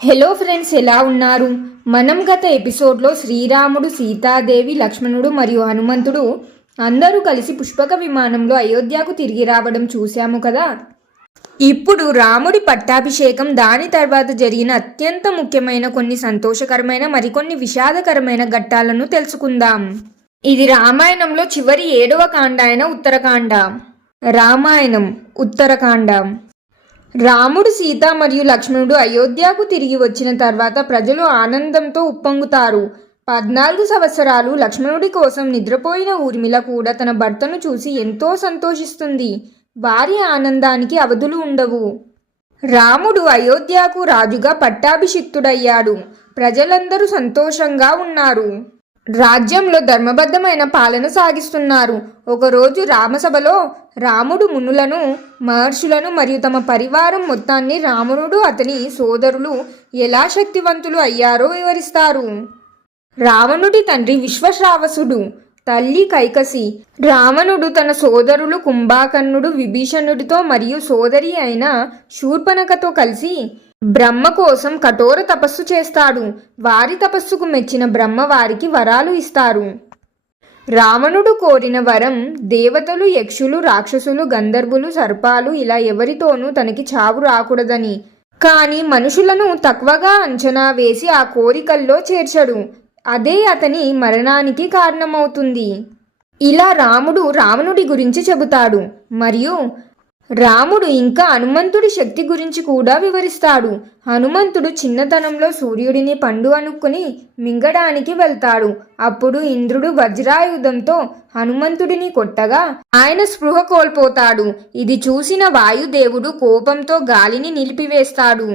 Hello friends ఎలా ఉన్నారు? మనం గత ఎపిసోడ్లో శ్రీరాముడు సీతాదేవి లక్ష్మణుడు మరియు హనుమంతుడు అందరూ కలిసి పుష్పక విమానంలో అయోధ్యకు తిరిగి రావడం చూశాము కదా? ఇప్పుడు రాముడి పట్టాభిషేకం దాని తర్వాత జరిగిన అత్యంత ముఖ్యమైన కొన్ని సంతోషకరమైన మరికొన్ని విషాదకరమైన ఘట్టాలను తెలుసుకుందాం. ఇది రామాయణంలో చివరి ఏడవ కాండ అయిన ఉత్తరకాండ. రామాయణం ఉత్తరకాండ. రాముడు సీత మరియు లక్ష్మణుడు అయోధ్యకు తిరిగి వచ్చిన తర్వాత ప్రజలు ఆనందంతో ఉప్పొంగుతారు. పద్నాలుగు సంవత్సరాలు లక్ష్మణుడి కోసం నిద్రపోయిన ఊర్మిళ కూడా తన భర్తను చూసి ఎంతో సంతోషిస్తుంది. వారి ఆనందానికి అవధులు ఉండవు. రాముడు అయోధ్యకు రాజుగా పట్టాభిషిక్తుడయ్యాడు. ప్రజలందరూ సంతోషంగా ఉన్నారు. రాజ్యంలో ధర్మబద్ధమైన పాలన సాగిస్తున్నారు. ఒకరోజు రామసభలో రాముడు మునులను మహర్షులను మరియు తమ పరివారం మొత్తాన్ని రాముడు అతని సోదరులు ఎలా శక్తివంతులు అయ్యారో వివరిస్తారు. రావణుడి తండ్రి విశ్వశ్రావసుడు తల్లి కైకసి. రావణుడు తన సోదరులు కుంభాకర్ణుడు విభీషణుడితో మరియు సోదరి అయిన శూర్పణకతో కలిసి బ్రహ్మ కోసం కఠోర తపస్సు చేస్తాడు. వారి తపస్సుకు మెచ్చిన బ్రహ్మ వారికి వరాలు ఇస్తారు. రావణుడు కోరిన వరం దేవతలు యక్షులు రాక్షసులు గంధర్వులు సర్పాలు ఇలా ఎవరితోనూ తనకి చావు రాకూడదని. కానీ మనుషులను తక్కువగా అంచనా వేసి ఆ కోరికల్లో చేర్చడు. అదే అతని మరణానికి కారణమవుతుంది. ఇలా రాముడు రావణుడి గురించి చెబుతాడు. మరియు రాముడు ఇంకా హనుమంతుడి శక్తి గురించి కూడా వివరిస్తాడు. హనుమంతుడు చిన్నతనంలో సూర్యుడిని పండు అనుకుని మింగడానికి వెళ్తాడు. అప్పుడు ఇంద్రుడు వజ్రాయుధంతో హనుమంతుడిని కొట్టగా ఆయన స్పృహ కోల్పోతాడు. ఇది చూసిన వాయుదేవుడు కోపంతో గాలిని నిలిపివేస్తాడు.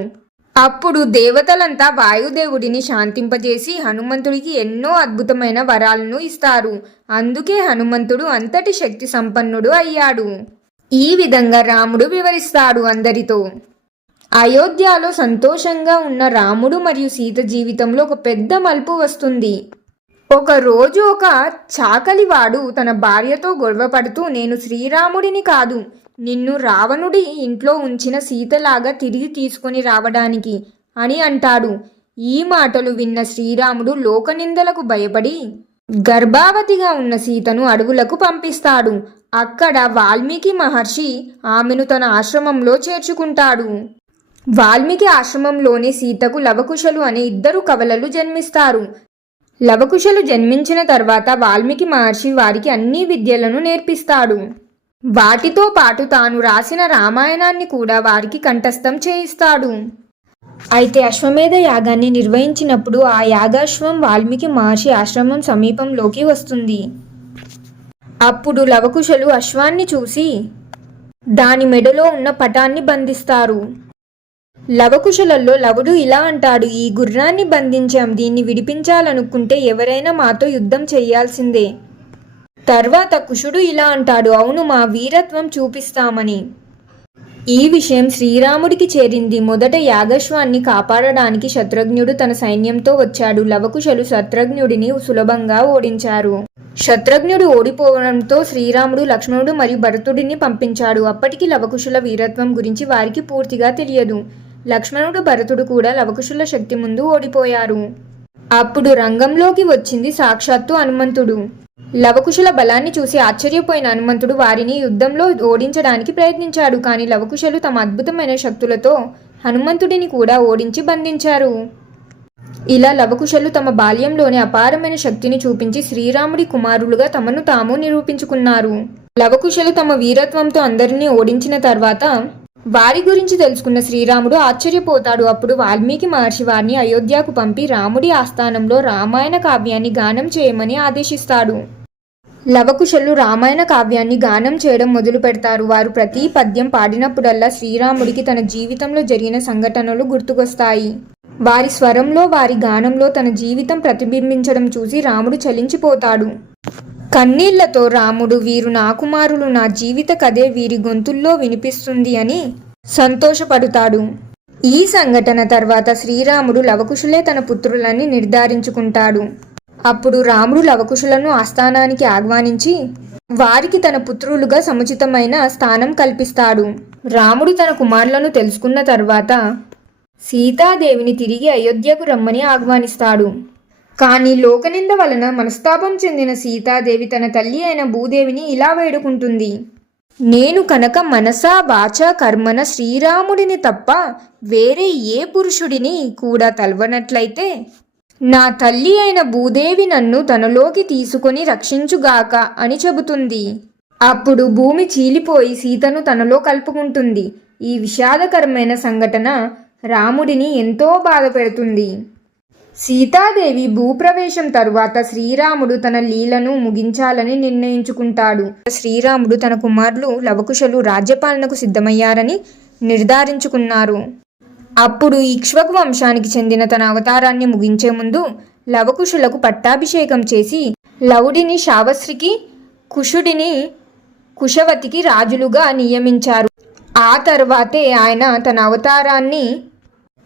అప్పుడు దేవతలంతా వాయుదేవుడిని శాంతింపజేసి హనుమంతుడికి ఎన్నో అద్భుతమైన వరాలను ఇస్తారు. అందుకే హనుమంతుడు అంతటి శక్తి సంపన్నుడు అయ్యాడు. ఈ విధంగా రాముడు వివరిస్తాడు అందరితో. అయోధ్యలో సంతోషంగా ఉన్న రాముడు మరియు సీత జీవితంలో ఒక పెద్ద మలుపు వస్తుంది. ఒక రోజు ఒక చాకలివాడు తన భార్యతో గొడవపడుతూ నేను శ్రీరాముడిని కాదు నిన్ను రావణుడి ఇంట్లో ఉంచిన సీతలాగా తిరిగి తీసుకొని రావడానికి అని అంటాడు. ఈ మాటలు విన్న శ్రీరాముడు లోకనిందలకు భయపడి గర్భావతిగా ఉన్న సీతను అడవులకు పంపిస్తాడు. అక్కడ వాల్మీకి మహర్షి ఆమెను తన ఆశ్రమంలో చేర్చుకుంటాడు. వాల్మీకి ఆశ్రమంలోనే సీతకు లవకుశలు అనే ఇద్దరు కవలలు జన్మిస్తారు. లవకుశలు జన్మించిన తర్వాత వాల్మీకి మహర్షి వారికి అన్ని విద్యలను నేర్పిస్తాడు. వాటితో పాటు తాను రాసిన రామాయణాన్ని కూడా వారికి కంఠస్థం చేయిస్తాడు. అయితే అశ్వమేధ యాగాన్ని నిర్వహించినప్పుడు ఆ యాగాశ్వం వాల్మీకి మహర్షి ఆశ్రమం సమీపంలోకి వస్తుంది. అప్పుడు లవకుశలు అశ్వాన్ని చూసి దాని మెడలో ఉన్న పటాన్ని బంధిస్తారు. లవకుశలలో లవుడు ఇలా అంటాడు ఈ గుర్రాన్ని బంధించాం దీన్ని విడిపించాలనుకుంటే ఎవరైనా మాతో యుద్ధం చేయాల్సిందే. తర్వాత కుషుడు ఇలా అంటాడు అవును మా వీరత్వం చూపిస్తామని. ఈ విషయం శ్రీరాముడికి చేరింది. మొదట యాగశ్వాన్ని కాపాడడానికి శత్రుఘ్నుడు తన సైన్యంతో వచ్చాడు. లవకుశలు శత్రుఘ్నుడిని సులభంగా ఓడించారు. శత్రుఘ్నుడు ఓడిపోవడంతో శ్రీరాముడు లక్ష్మణుడు మరియు భరతుడిని పంపించాడు. అప్పటికి లవకుశుల వీరత్వం గురించి వారికి పూర్తిగా తెలియదు. లక్ష్మణుడు భరతుడు కూడా లవకుశుల శక్తి ముందు ఓడిపోయారు. అప్పుడు రంగంలోకి వచ్చింది సాక్షాత్తు హనుమంతుడు. లవకుశల బలాన్ని చూసి ఆశ్చర్యపోయిన హనుమంతుడు వారిని యుద్ధంలో ఓడించడానికి ప్రయత్నించాడు. కానీ లవకుశలు తమ అద్భుతమైన శక్తులతో హనుమంతుడిని కూడా ఓడించి బంధించారు. ఇలా లవకుశలు తమ బాల్యంలోనే అపారమైన శక్తిని చూపించి శ్రీరాముడి కుమారులుగా తమను తాము నిరూపించుకున్నారు. లవకుశలు తమ వీరత్వంతో అందరినీ ఓడించిన తర్వాత వారి గురించి తెలుసుకున్న శ్రీరాముడు ఆశ్చర్యపోతాడు. అప్పుడు వాల్మీకి మహర్షి వారిని అయోధ్యకు పంపి రాముడి ఆస్థానంలో రామాయణ కావ్యాన్ని గానం చేయమని ఆదేశిస్తాడు. లవకుశలు రామాయణ కావ్యాన్ని గానం చేయడం మొదలు పెడతారు. వారు ప్రతి పద్యం పాడినప్పుడల్లా శ్రీరాముడికి తన జీవితంలో జరిగిన సంఘటనలు గుర్తుకొస్తాయి. వారి స్వరంలో వారి గానంలో తన జీవితం ప్రతిబింబించడం చూసి రాముడు చలించిపోతాడు. కన్నీళ్ళతో రాముడు వీరు నా కుమారులు నా జీవిత కథే వీరి గొంతుల్లో వినిపిస్తుంది అని సంతోషపడుతాడు. ఈ సంఘటన తర్వాత శ్రీరాముడు లవకుశులే తన పుత్రులని నిర్ధారించుకుంటాడు. అప్పుడు రాముడు లవకుశులను ఆస్థానానికి ఆహ్వానించి వారికి తన పుత్రులుగా సముచితమైన స్థానం కల్పిస్తాడు. రాముడు తన కుమారులను తెలుసుకున్న తర్వాత సీతాదేవిని తిరిగి అయోధ్యకు రమ్మని ఆహ్వానిస్తాడు. కానీ లోకనింద వలన మనస్తాపం చెందిన సీతాదేవి తన తల్లి అయిన భూదేవిని ఇలా వేడుకుంటుంది. నేను కనుక మనసా వాచ కర్మన శ్రీరాముడిని తప్ప వేరే ఏ పురుషుడిని కూడా తలవనట్లయితే నా తల్లి అయిన భూదేవి నన్ను తనలోకి తీసుకొని రక్షించుగాక అని చెబుతుంది. అప్పుడు భూమి చీలిపోయి సీతను తనలో కలుపుకుంటుంది. ఈ విషాదకరమైన సంఘటన రాముడిని ఎంతో బాధపెడుతుంది సీతాదేవి భూప్రవేశం తరువాత శ్రీరాముడు తన లీలను ముగించాలని నిర్ణయించుకుంటాడు. శ్రీరాముడు తన కుమారులు లవకుశలు రాజ్యపాలనకు సిద్ధమయ్యారని నిర్ధారించుకున్నారు. అప్పుడు ఇక్ష్వకు వంశానికి చెందిన తన అవతారాన్ని ముగించే ముందు లవకుశులకు పట్టాభిషేకం చేసి లవుడిని శావశ్రికి కుషుడిని కుశవతికి రాజులుగా నియమించారు. ఆ తర్వాతే ఆయన తన అవతారాన్ని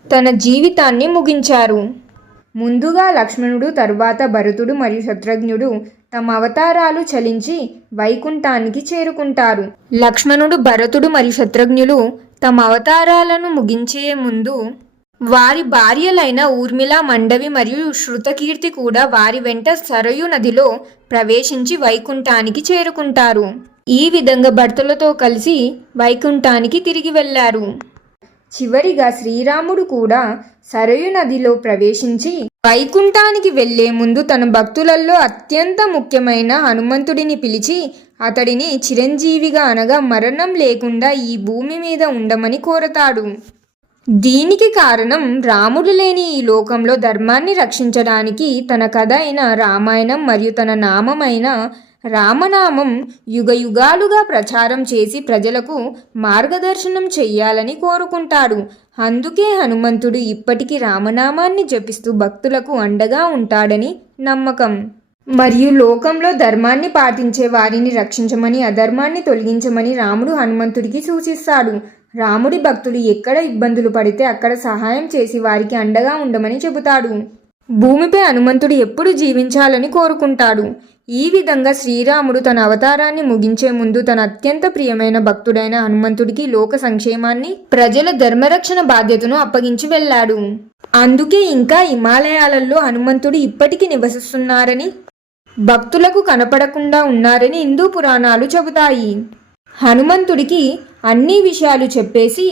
తన జీవితాన్ని ముగించారు. ముందుగా లక్ష్మణుడు తరువాత భరతుడు మరియు శత్రుఘ్నుడు తమ అవతారాలు చలించి వైకుంఠానికి చేరుకుంటారు. లక్ష్మణుడు భరతుడు మరియు శత్రుఘ్నులు తమ అవతారాలను ముగించే ముందు వారి భార్యలైన ఊర్మిళ మండవి మరియు శృతకీర్తి కూడా వారి వెంట సరయు నదిలో ప్రవేశించి వైకుంఠానికి చేరుకుంటారు. ఈ విధంగా భర్తలతో కలిసి వైకుంఠానికి తిరిగి వెళ్ళారు. చివరిగా శ్రీరాముడు కూడా సరయు నదిలో ప్రవేశించి వైకుంఠానికి వెళ్ళే ముందు తన భక్తులలో అత్యంత ముఖ్యమైన హనుమంతుడిని పిలిచి అతడిని చిరంజీవిగా అనగా మరణం లేకుండా ఈ భూమి మీద ఉండమని కోరతాడు. దీనికి కారణం రాముడు లేని ఈ లోకంలో ధర్మాన్ని రక్షించడానికి తన కథ అయిన రామాయణం మరియు తన నామమైన రామనామం యుగయుగాలుగా ప్రచారం చేసి ప్రజలకు మార్గదర్శనం చెయ్యాలని కోరుకుంటాడు. అందుకే హనుమంతుడు ఇప్పటికీ రామనామాన్ని జపిస్తూ భక్తులకు అండగా ఉంటాడని నమ్మకం. మరియు లోకంలో ధర్మాన్ని పాటించే వారిని రక్షించమని అధర్మాన్ని తొలగించమని రాముడు హనుమంతుడికి సూచిస్తాడు. రాముడి భక్తులు ఎక్కడ ఇబ్బందులు పడితే అక్కడ సహాయం చేసి వారికి అండగా ఉండమని చెబుతాడు. భూమిపై హనుమంతుడు ఎప్పుడు జీవించాలని కోరుకుంటాడు. ఈ విధంగా శ్రీరాముడు తన అవతారాన్ని ముగించే ముందు తన అత్యంత ప్రియమైన భక్తుడైన హనుమంతుడికి లోక సంక్షేమాన్ని ప్రజల ధర్మరక్షణ బాధ్యతను అప్పగించి వెళ్ళాడు. అందుకే ఇంకా హిమాలయాలలో హనుమంతుడు ఇప్పటికీ నివసిస్తున్నారని భక్తులకు కనపడకుండా ఉన్నారని హిందూ పురాణాలు చెబుతాయి. హనుమంతుడికి అన్ని విషయాలు చెప్పేసి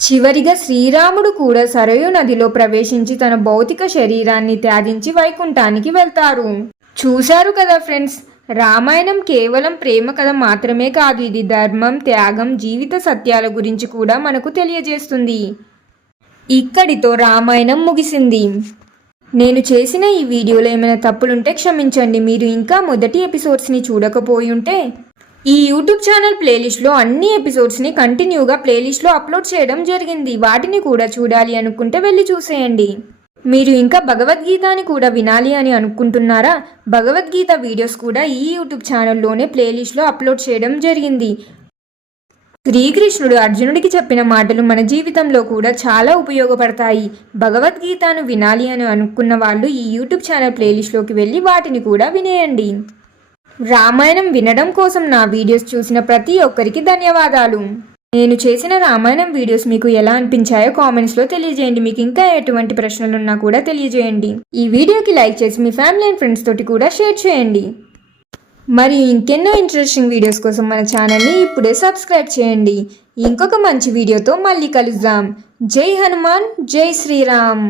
చివరిగా శ్రీరాముడు కూడా సరయు నదిలో ప్రవేశించి తన భౌతిక శరీరాన్ని త్యాగించి వైకుంఠానికి వెళ్తారు. చూశారు కదా ఫ్రెండ్స్ రామాయణం కేవలం ప్రేమ కథ మాత్రమే కాదు ఇది ధర్మం త్యాగం జీవిత సత్యాల గురించి కూడా మనకు తెలియజేస్తుంది. ఇక్కడితో రామాయణం ముగిసింది. నేను చేసిన ఈ వీడియోలో ఏమైనా తప్పులుంటే క్షమించండి మీరు ఇంకా మొదటి ఎపిసోడ్స్ని చూడకపోయి ఉంటే ఈ యూట్యూబ్ ఛానల్ ప్లేలిస్ట్లో అన్ని ఎపిసోడ్స్ని కంటిన్యూగా ప్లేలిస్ట్లో అప్లోడ్ చేయడం జరిగింది. వాటిని కూడా చూడాలి అనుకుంటే వెళ్ళి చూసేయండి. మీరు ఇంకా భగవద్గీతని కూడా వినాలి అని అనుకుంటున్నారా? భగవద్గీత వీడియోస్ కూడా ఈ యూట్యూబ్ ఛానల్లోనే ప్లేలిస్ట్లో అప్లోడ్ చేయడం జరిగింది. శ్రీకృష్ణుడు అర్జునుడికి చెప్పిన మాటలు మన జీవితంలో కూడా చాలా ఉపయోగపడతాయి. భగవద్గీతను వినాలి అని అనుకున్న వాళ్ళు ఈ యూట్యూబ్ ఛానల్ ప్లేలిస్ట్లోకి వెళ్ళి వాటిని కూడా వినేయండి. రామాయణం వినడం కోసం నా వీడియోస్ చూసిన ప్రతి ఒక్కరికి ధన్యవాదాలు. నేను చేసిన రామాయణం వీడియోస్ మీకు ఎలా అనిపించాయో కామెంట్స్లో తెలియజేయండి. మీకు ఇంకా ఎటువంటి ప్రశ్నలు ఉన్నా కూడా తెలియజేయండి. ఈ వీడియోకి లైక్ చేసి మీ ఫ్యామిలీ అండ్ ఫ్రెండ్స్ తోటి కూడా షేర్ చేయండి. మరియు ఇంకెన్నో ఇంట్రెస్టింగ్ వీడియోస్ కోసం మన ఛానల్ని ఇప్పుడే సబ్స్క్రైబ్ చేయండి. ఇంకొక మంచి వీడియోతో మళ్ళీ కలుద్దాం. జై హనుమాన్ జై శ్రీరామ్.